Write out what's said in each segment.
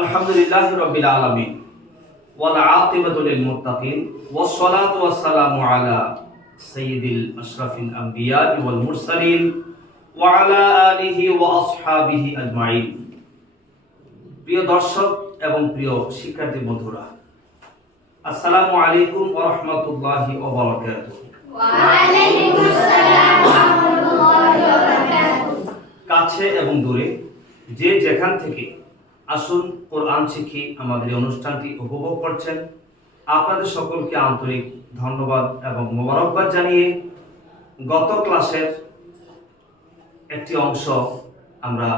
আলহামদুলিল্লাহি রাব্বিল আলামিন ওয়াল আকিবাতু লিল মুত্তাকিন ওয়াস সালাতু ওয়াস সালামু আলা সাইয়্যিদিল আশরাফিল আমবিয়া ওয়াল মুরসালিন ওয়া আলা আলিহি ওয়া আসহাবিহি আজমাইন। প্রিয় দর্শক এবং প্রিয় শিক্ষার্থী বন্ধুরা, আসসালামু আলাইকুম ওয়া রাহমাতুল্লাহি ওয়া বারাকাতুহু। ওয়া আলাইকুম আসসালাম ওয়া রাহমাতুল্লাহি ওয়া বারাকাতুহু। কাছে এবং দূরে যে যেখান থেকে আসুন কোরআন শিখি আমাদের এই অনুষ্ঠানটি উপভোগ করছেন, আপনাদের সকলকে আন্তরিক ধন্যবাদ এবং মোবারকবাদ জানিয়ে গত ক্লাসের একটি অংশ আমরা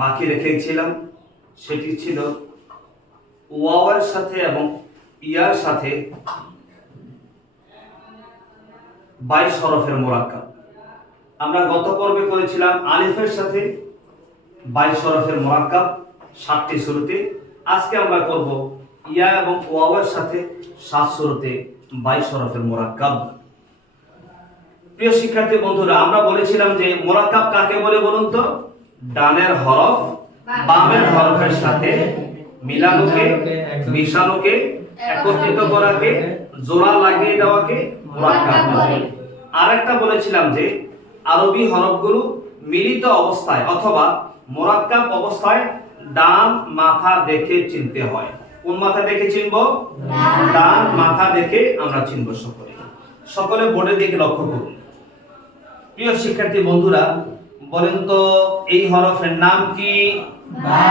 বাকি রেখেছিলাম। সেটি ছিল ওয়াওয়ের সাথে এবং ইয়ার সাথে 22 হরফের মুরাক্কাব। আমরা গত পর্বে করেছিলাম আলিফের সাথে 22 হরফের মুরাক্কাব 7টি শুরুতে। আজকে আমরা করব ইয়া এবং ওয়াওয়ের সাথে 7 শুরুতে 22 হরফের মুরাক্কাব। প্রিয় শিক্ষার্থী বন্ধুরা, আমরা বলেছিলাম যে মুরাক্কাব কাকে বলে বলুন তো? ডানের হরফ বামের হরফের সাথে মিলানোকে, মিশানোকে, একত্রিত করাকে, জোড়া লাগিয়ে দেওয়াকে মুরাক্কাব বলে। আরেকটা বলেছিলাম যে আরবি হরফগুলো মিলিত অবস্থায় অথবা মুরাক্কাব অবস্থায় ডান মাথা দেখে চিনতে হয়। কোন মাথা দেখে চিনব? ডান মাথা দেখে আমরা চিনব। সকলে বোর্ডের দিকে লক্ষ্য করুন। প্রিয় শিক্ষার্থী বন্ধুরা, বলেন তো এই হরফের নাম কি? বা।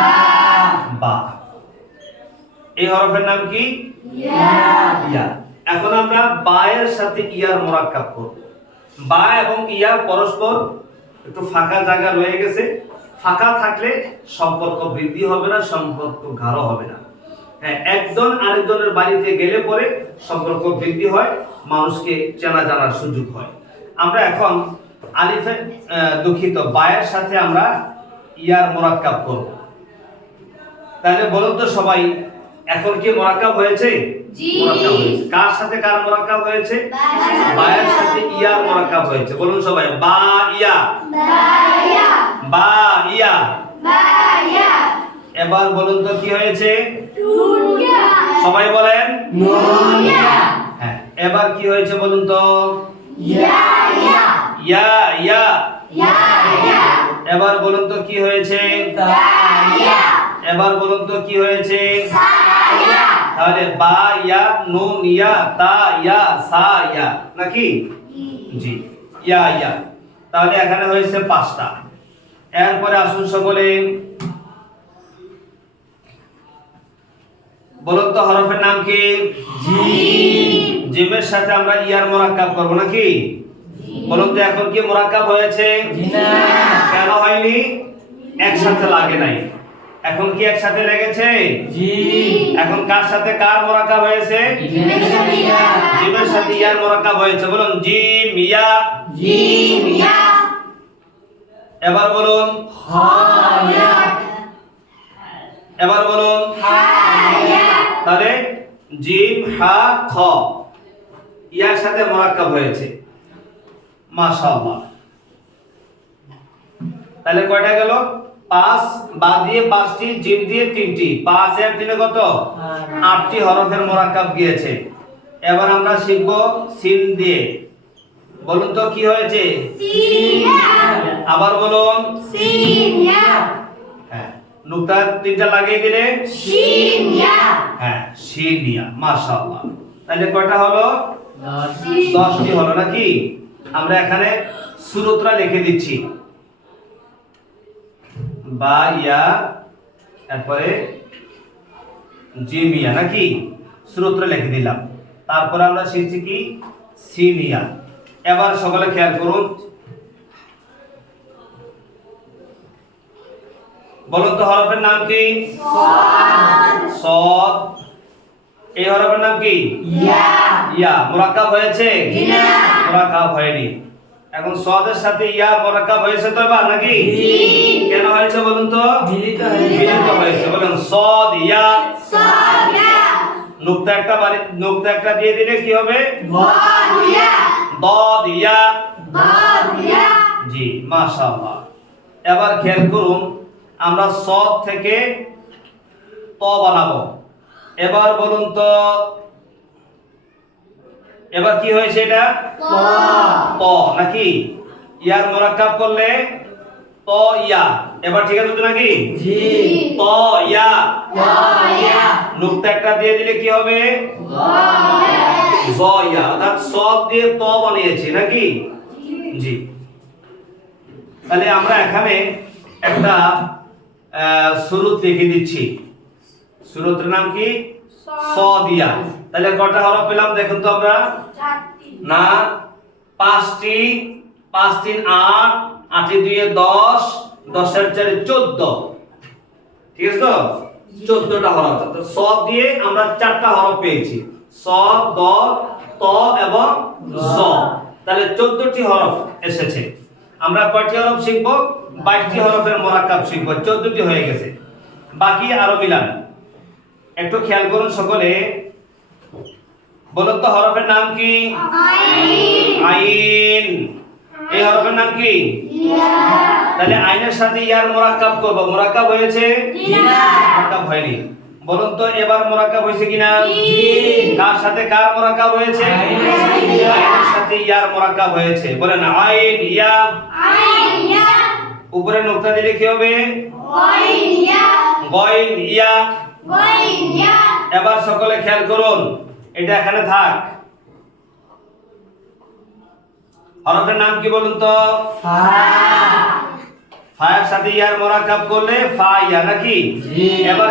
বা। এই হরফের নাম কি? ইয়া। ইয়া। এখন আমরা বা এর সাথে ইয়ার মুরাক্কাব করব। বা এবং ইয়া পরস্পর একটু ফাঁকা জায়গা রয়ে গেছে। ফাঁকা থাকলে সম্পর্ক বৃদ্ধি হবে না, সম্পর্ক গাঢ় হবে না। হ্যাঁ, একজন আরেকজনের বাড়িতে গেলে পরে সম্পর্ক বৃদ্ধি হয়, মানুষকে চেনা জানার সুযোগ হয়। আমরা এখন আলিফের দুঃখিত বায়ের সাথে আমরা ইয়ার মুরাক্কাব করব। তাহলে বলুন তো সবাই, এখন কি মুরাক্কাব হয়েছে? জি। মুরাক্কাব হয়েছে। কার সাথে কার মুরাক্কাব হয়েছে? বায়ের সাথে ইয়ার মুরাক্কাব হয়েছে। বলুন সবাই, বা ইয়া। বা ইয়া। বা ইয়া। বা ইয়া। এবার বলুন তো কি হয়েছে? নুন ইয়া। সবাই বলেন নুন ইয়া। হ্যাঁ, এবার কি হয়েছে বলুন তো? ইয়া ইয়া। ইয়া ইয়া। ইয়া ইয়া। এবার বলুন তো কি হয়েছে? তা ইয়া। এবার বলুন তো কি হয়েছে? সা ইয়া। তাহলে বা ইয়া, নুন ইয়া, তা ইয়া, সা ইয়া, নাকি? জি, ইয়া ইয়া। তাহলে এখানে হয়েছে 5টা। এরপরে আসুন সকলে বলুন তো হরফের নাম কি? জিম। জিমের সাথে আমরা ইয়ার মুরাক্কাব করব নাকি? বলুন তো এখন কি মুরাক্কাব হয়েছে? না। কেন হয়নি? একসাথে লাগে নাই। এখন কি একসাথে লেগেছে? জি। এখন কার সাথে কার মুরাক্কাব হয়েছে? জিমের সাথে ইয়া। জিমের সাথে ইয়ার মুরাক্কাব হয়েছে। বলুন জিম ইয়া। জিম ইয়া। এবার বলুন হা ইয়া। এবার বলুন হা ইয়া। তাহলে জিম হা খ ইয়ার সাথে মুরাক্কাব হয়েছে। মাশাআল্লাহ। তাহলে কয়টা গেল? 5 বা দিয়ে 5টি, জিম দিয়ে 3টি, 5 এর 3 কত? 8টি হরফের মুরাক্কাব গিয়েছে। এবার আমরা শিখব সিন দিয়ে। বলুন তো কি হয়েছে? সিন ইয়া। আবার বলুন। সিন ইয়া। হ্যাঁ, নুকতা 3টা লাগিয়ে দিলে শিন ইয়া। হ্যাঁ, শিনিয়া। মাশাআল্লাহ। তাহলে কয়টা হলো? 10টি। 10টি হলো নাকি? আমরা এখানে সূরতরা লিখে দিচ্ছি। বা ইয়া, তারপরে জিমিয়া, নাকি? সূরতরা লিখে দিলাম। তারপরে আমরা শিখছি কি? সিনিয়া। এবার সকলে খেয়াল করুন। বলুন তো হরফের নাম কি? সাদ। সদ। এই হরফের নাম কি? ইয়া। ইয়া। মুরাক্কাব হয়েছে? না। মুরাক্কাব হয়নি। এখন সদের সাথে ইয়া মুরাক্কাব হয়েছে তো এবার, নাকি? জি। কেন হয়েছে বলুন তো? মিলিত মিলিত হয়েছে। বলুন সদ ইয়া। সাদ ইয়া। নুকতা একটা দিয়ে দিলে কি হবে? বদ ইয়া। দদ ইয়া। বদ ইয়া। জি, মাশাআল্লাহ। এবার খেয়াল করুন, আমরা সদ থেকে ত বানাবো। এবার বলুন তো, এবার কি হয়েছে এটা? ত নাকি? ইয়ার মুরাক্কাব করলে ত ইয়া। এবার ঠিক আছে তো নাকি? জি। ত ইয়া। ইয়া নুক্তা একটা দিয়ে দিলে কি হবে? জ ইয়া। অর্থাৎ সব দিয়ে ত বানিয়েছি নাকি? জি। তাহলে আমরা এখানে একটা সুরত লিখে দিচ্ছি। সুরতের নাম কি? স দিয়া। তাহলে কটা হরফ পেলাম দেখুন তো আমরা? না, পাঁচটি। 5 3 8, 8 2 10, 10 4 14। ঠিক আছে তো? 14টা হরফ। তো স দিয়ে আমরা 4টা হরফ পেয়েছি, স, দ, ত এবং জ। তাহলে 14টি হরফ এসেছে। আমরা কয়টি হরফ শিখব? 22টি হরফের মুরাক্কাব শিখব। 14টি হয়ে গেছে, বাকি আরো মিলান। একটু খেয়াল করুন সকলে। বলুন তো হরফের নাম কি? আইন। এই হরফের নাম কি? তাহলে আইনের সাথে ইয়ার মুরাক্কাব করব। মুরাক্কাব হয়েছে? মুরাক্কাব হয়নি। বলুন তো এবার মুরাক্কাব হয়েছে কিনা? কার সাথে কার মুরাক্কাব হয়েছে? আইনের সাথে ইয়ার মুরাক্কাব হয়েছে। বলেন আইন ইয়া। উপরে নুকতা দিলে কি হবে? গইন ইয়া। এবার সকলে খেয়াল করুন, এটা এখানে থাক। হরফের নাম কি বলুন তো? ফায়ের সাথে ইয়ার মুরাক্কাব করলে ফা ইয়া নাকি? এবার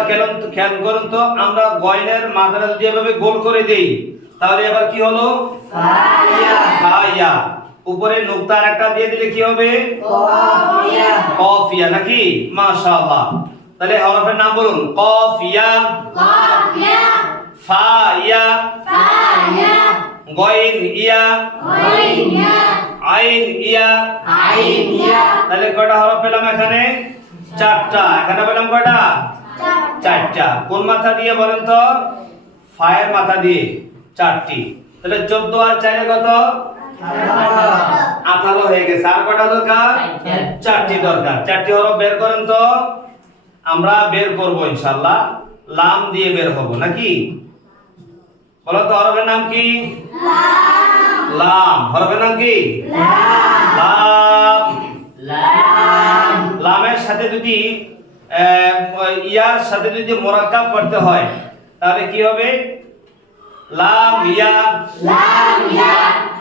খেয়াল করুন তো, আমরা গয়নের মাথাটা যদি এভাবে গোল করে দেই তাহলে এবার কি হলো? ফা ইয়া। উপরে নুকতা আরেকটা দিয়ে দিলে কি হবে? কফ ইয়া নাকি? মাশাআল্লাহ। তাহলে হরফের নাম বলুন। কফ ইয়া, ফা ইয়া, গইন ইয়া, আইন ইয়া। তাহলে কয়টা হরফ পেলাম এখানে? 4টা। এখানে পেলাম কয়টা? 4টা। কোন মাথা দিয়ে বলেন তো? ফায়ের মাথা দিয়ে 4টি। তাহলে 14 আর 4 কত? 18 হয়ে গেছে। আর কয়টা দরকার? 4টি দরকার। 4টি হরফ বের করেন তো। আমরা বের করব ইনশাআল্লাহ। লাম দিয়ে বের হব নাকি? বলো তো হরফের নাম কি? লাম। হরফের নাম কি? লাম। লামের সাথে যদি ইয়ার সাথে যদি মুরাক্কাব করতে হয় তাহলে কি হবে? লাম ইয়া।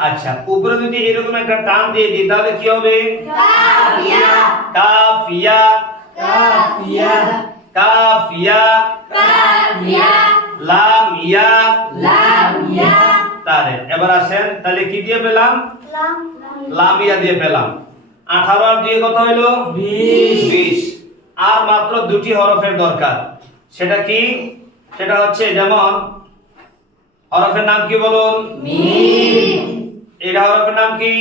আচ্ছা, উপরে যদি এরকম একটা টান দিয়ে দিই তাহলে কি হবে? কাফ ইয়া। কাফ ইয়া। লাম ইয়া। তাহলে এবার আসেন, তাহলে কি দিয়ে পেলাম? লাম ইয়া দিয়ে পেলাম। 18 আর 2 কত হইল? 20। আর মাত্র 2টি হরফের দরকার। সেটা কি? সেটা হচ্ছে যেমন হরফের নাম কি বলুন? এটা হরফের নাম কি?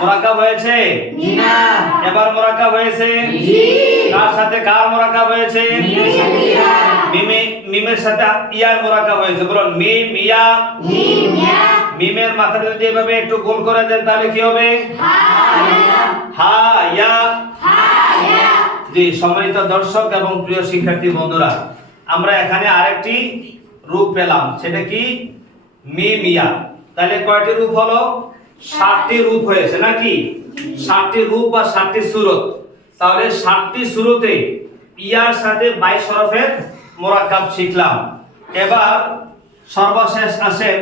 মুরাক্কাব হয়েছে? এবার মুরাক্কাব হয়েছে? কার সাথে কার মুরাক্কাব হয়েছে? মিমের সাথে ইয়ার মুরাক্কাব হয়েছে। বলুন মিম ইয়া। মিমের মাথাটা যদি এভাবে একটু গোল করে দেন তাহলে কি হবে? হা ইয়া। জি, সম্মানিত দর্শক এবং প্রিয় শিক্ষার্থী বন্ধুরা, আমরা এখানে আরেকটি রূপ পেলাম। সেটা কি? মিম ইয়া। তাহলে কয়টি রূপ হলো? 7টি রূপ হয়েছে নাকি? 7টি রূপ বা 7টি সূরত। তাহলে 7টি সূরতে ইয়ার সাথে 22 হরফের মুরাক্কাব শিখলাম। এবার সর্বশেষ আসেন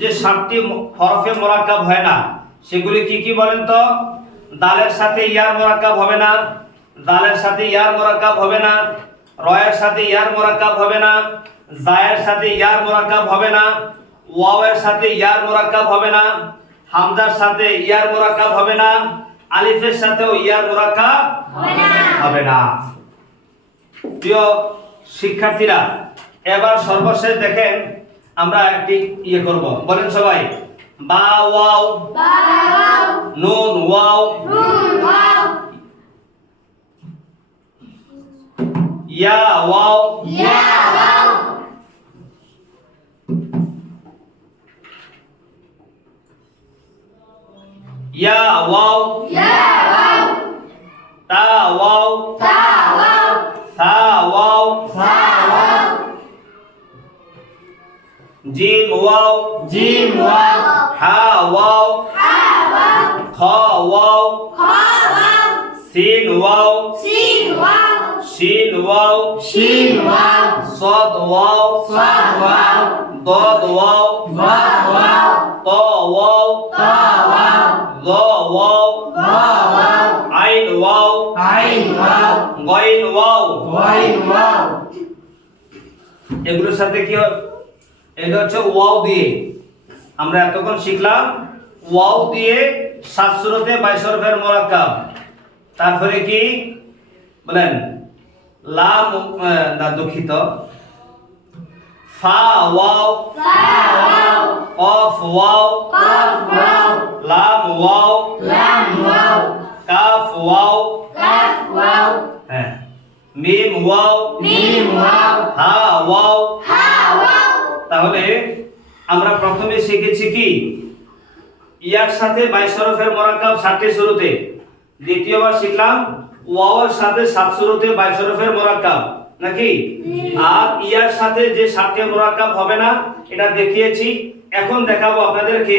যে 7টি হরফে মুরাক্কাব হয় না, সেগুলি কি কি বলেন তো? দালের সাথে ইয়ার মুরাক্কাব হবে না, দালের সাথে ইয়ার মুরাক্কাব হবে না, রয়ের সাথে ইয়ার মুরাক্কাব হবে না, জায়ের সাথে ইয়ার মুরাক্কাব হবে না, ওয়াওয়ের সাথে ইয়ার মুরাক্কাব হবে না, হামজার সাথে ইয়ার মুরাক্কাব হবে না, আলিফের সাথেও ইয়ার মুরাক্কাব হবে না। প্রিয় শিক্ষার্থীরা, এবার সর্বশেষ দেখেন আমরা একটি ইয়ে করব। বলেন সবাই। বা ওয়াও, নুন ওয়াও, ইয়া ওয়াও, ইয়া ওয়াও, তা ওয়াও, সা ওয়াও, জিম ওয়াও জিম ওয়াও হা ওয়াও হা ওয়াও খ ওয়াও খ ওয়াও সিন ওয়াও সিন ওয়াও শিন ওয়াও শিন ওয়াও صاد ওয়াও صاد ওয়াও ضاد ওয়াও ضاد ওয়াও ط ওয়াও ط ওয়াও ظ ওয়াও ظ ওয়াও আইন ওয়াও আইন ওয়াও গাইন ওয়াও গাইন ওয়াও। এগুলোর সাথে কি হয়? এটা হচ্ছে ওয়াও দিয়ে। আমরা এতক্ষণ শিখলাম ওয়াও দিয়ে 7 সুরতে 22 হরফের মুরাক্কাব। তারপরে কি বলেন? লাম না দুঃখিত, ফা ওয়াও ফা ওয়াও কফ ওয়াও কফ ওয়াও লাম ওয়াও লাম wow calf wow calf wow হ্যাঁ মিম ওয়াও মিম ওয়াও হা ওয়াও। হা ওয়াও। তাহলে আমরা প্রথমে শিখেছি কি ইয়ার সাথে 22 হরফের মুরাক্কাব 7টি শুরুতে। দ্বিতীয়বার শিখলাম ওয়াও এর সাথে 7 শুরুতে 22 হরফের মুরাক্কাব নাকি? আর ইয়ার সাথে যে 7টি মুরাক্কাব হবে না এটা দেখিয়েছি। এখন দেখাবো আপনাদেরকে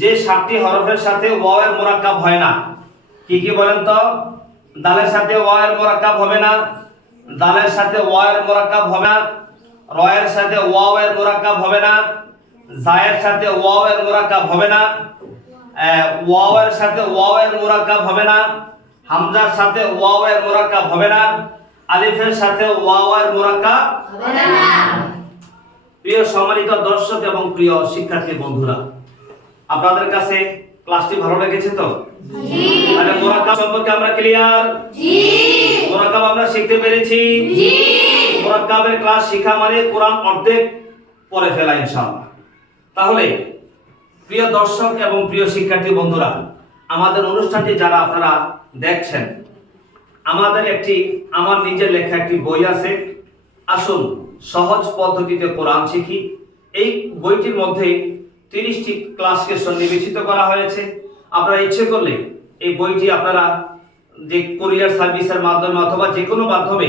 যে 7টি হরফের সাথে ওয়াও এর মুরাক্কাব হয় না। কি কি বলেন তো? দালের সাথে ওয়াও এর মুরাক্কাব হবে না, দালের সাথে ওয়াও এর মুরাক্কাব হবে না, র এর সাথে ওয়াও এর মুরাক্কাব হবে না, জায়ের সাথে ওয়াও এর মুরাক্কাব হবে না, ওয়াও এর সাথে ওয়াও এর মুরাক্কাব হবে না, হামজার সাথে ওয়াও এর মুরাক্কাব হবে না, আলিফের সাথে ওয়াও এর মুরাক্কাব হবে না। প্রিয় সম্মানিত দর্শক এবং প্রিয় শিক্ষার্থী বন্ধুরা, আপনাদের কাছে ক্লাসটি ভালো লেগেছে তো? জি তাহলে মুরাক্কাব সম্পর্কে আমরা ক্লিয়ার? জি মুরাক্কাব আমরা শিখতে পেরেছি। জি মুরাক্কাবের ক্লাস শিখা মানে কোরআন অর্ধেক পড়ে ফেলা ইনশাআল্লাহ। তাহলে প্রিয় দর্শক এবং প্রিয় শিক্ষার্থী বন্ধুরা, আমাদের অনুষ্ঠানটি যারা আপনারা দেখছেন, আমাদের আমার নিজের লেখা একটি বই আছে, আসুন সহজ পদ্ধতিতে কোরআন শিখি। এই বইটির মধ্যে 30টি ক্লাসকে সন্নিবেশিত করা হয়েছে। আপনারা ইচ্ছে করলে এই বইটি আপনারা যে কুরিয়ার সার্ভিসের মাধ্যমে অথবা যে কোনো মাধ্যমে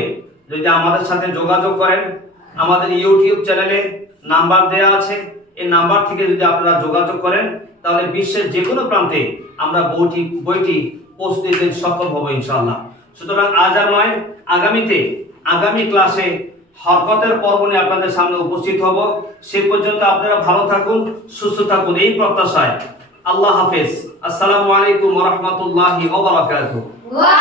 যদি আমাদের সাথে যোগাযোগ করেন, আমাদের ইউটিউব চ্যানেলে নাম্বার দেওয়া আছে, এই নাম্বার থেকে যদি আপনারা যোগাযোগ করেন তাহলে বিশ্বের যে কোনো প্রান্তে আমরা বইটি পৌঁছে দিতে সক্ষম হব ইনশাআল্লাহ। সুতরাং আজ আর নয়, আগামী ক্লাসে হরকতের পর্ব নিয়ে আপনাদের সামনে উপস্থিত হব। সে পর্যন্ত আপনারা ভালো থাকুন, সুস্থ থাকুন এই প্রত্যাশায়। আল্লাহ হাফেজ। আসসালামু আলাইকুম ওয়া রাহমাতুল্লাহি ওয়া বারাকাতুহু। ওয়া